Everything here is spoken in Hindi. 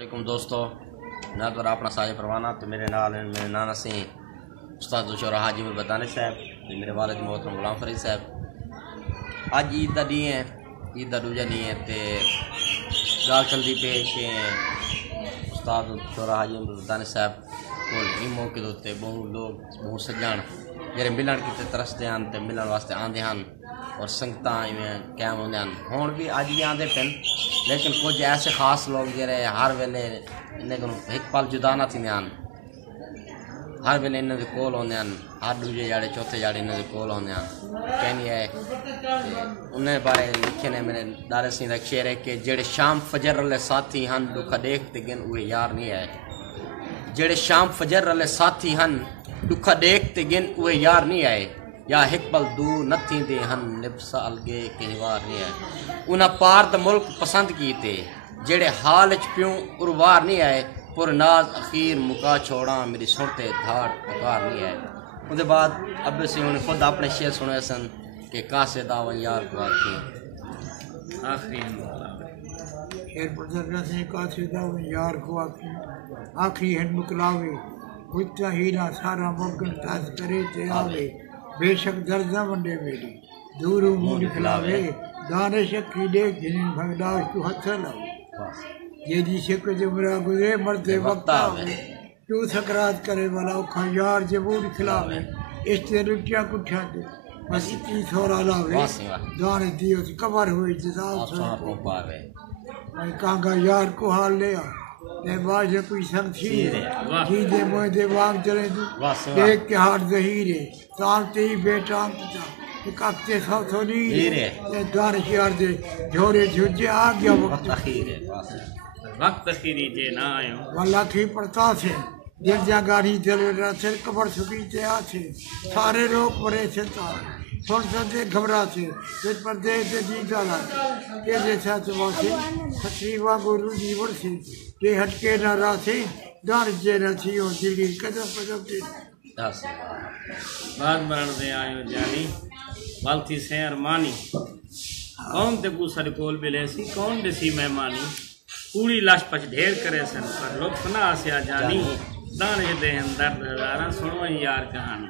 वालेकुम दोस्तों, मैं तो अपना साजिद परवाना। तो मेरे नाल मेरे नाना सी उस्ताद दुशोरा हाजी में बताने साहब, मेरे वालिद मोहतरम गुलाम फरीद साहब। अज ईद का डी है, ईद का दूजा डी है। तो गाल चलती पे कि उस्ताद दुशोरा हाजी में बताने साहब को मौके उत्ते बहुत लोग बहुत सज्जन जेरे मिलन किते तरसते हैं तो मिलन वास्ते आते हैं और संगत कैम होंगे हैं। हुण भी अज भी आते पे, लेकिन कुछ ऐसे खास लोग जेरे हर वेले इन्हें को एक पल जुदा ना थी, हर वेले इन्हें दे कोल होंगे हैं। हर दूजे जाड़े चौथे जाड़े इन्हें कोल होंगे हैं। कहनी है उन्हें बारे लिखे ने मेरे दारे सिंह का शेर है कि जेड़े शाम फजर रले साथी हन दुख देखते गिन उहे यार नहीं है। जेड़े शाम फजर रले साथी हन दुख देखते गिन उहे यार नहीं आए। या हिक पल दूर न थींदे हन निबसा अलगे कई वार नहीं है। उन्हें पार द मुल्क पसंद कीते जेड़े हाल च प्यों उर्वार नहीं आए। पुर नाज अखीर मुका छोड़ा मेरी सुनते धाड़ पुकार नहीं है। उसके बाद अब से उन्हें खुद अपने शेर सुने सन कि कासे दावन यार को आखी आखिरी कासे दावन यार को आखिरी हन मुकलावे बुझता ही ना सारा मुमकिन ताज करे ते आवे। बेशक दर्जा वंडे मेरी दूर मुंह निकलावे दानिश की दे जिन भगदाश तू हथ लाओ। ये जी शिक जुमरा गुजरे मरते वक्त आवे तू सकरात करे वाला औखा यार जबूर खिलावे। इश्ते रुटिया कुठिया दे बस इतनी थोड़ा लावे दाने दियो कबर हुई जजाल सो पावे। मैं कांगा यार को हाल ले आ ने बाज कोई संग थी जी दे मोए दे वांग चले तू देख के हाथ जहीरे सालते ही बेटा काकते सब थोड़ी ने दानिश यार दे झोरे झुजे आ गया वक्त अखीरे वक्त अखीरी जे ना आयो वल्ला थी पड़ता से दिल जा गाड़ी चल रहा से कबर सुखी ते आछे सारे लोग परे से तार सुन से घबरा से फिर परदेश से जीता ला के जैसा चवासे खतरीवा गुरु जीवन से के हटके ना रासे दार जे न थी ओ दिली कदम कदम ते बाग मरण दे आयो जानी वालती से अरमानी कौन ते पूसर कोल बिले सी कौन दिसी मेहमानी। कूड़ी लाश पछ ढेर करे सन पर लुत्फ ना आसिया जानी दाने देहन दर्द हजारा सुनो यार कहानी।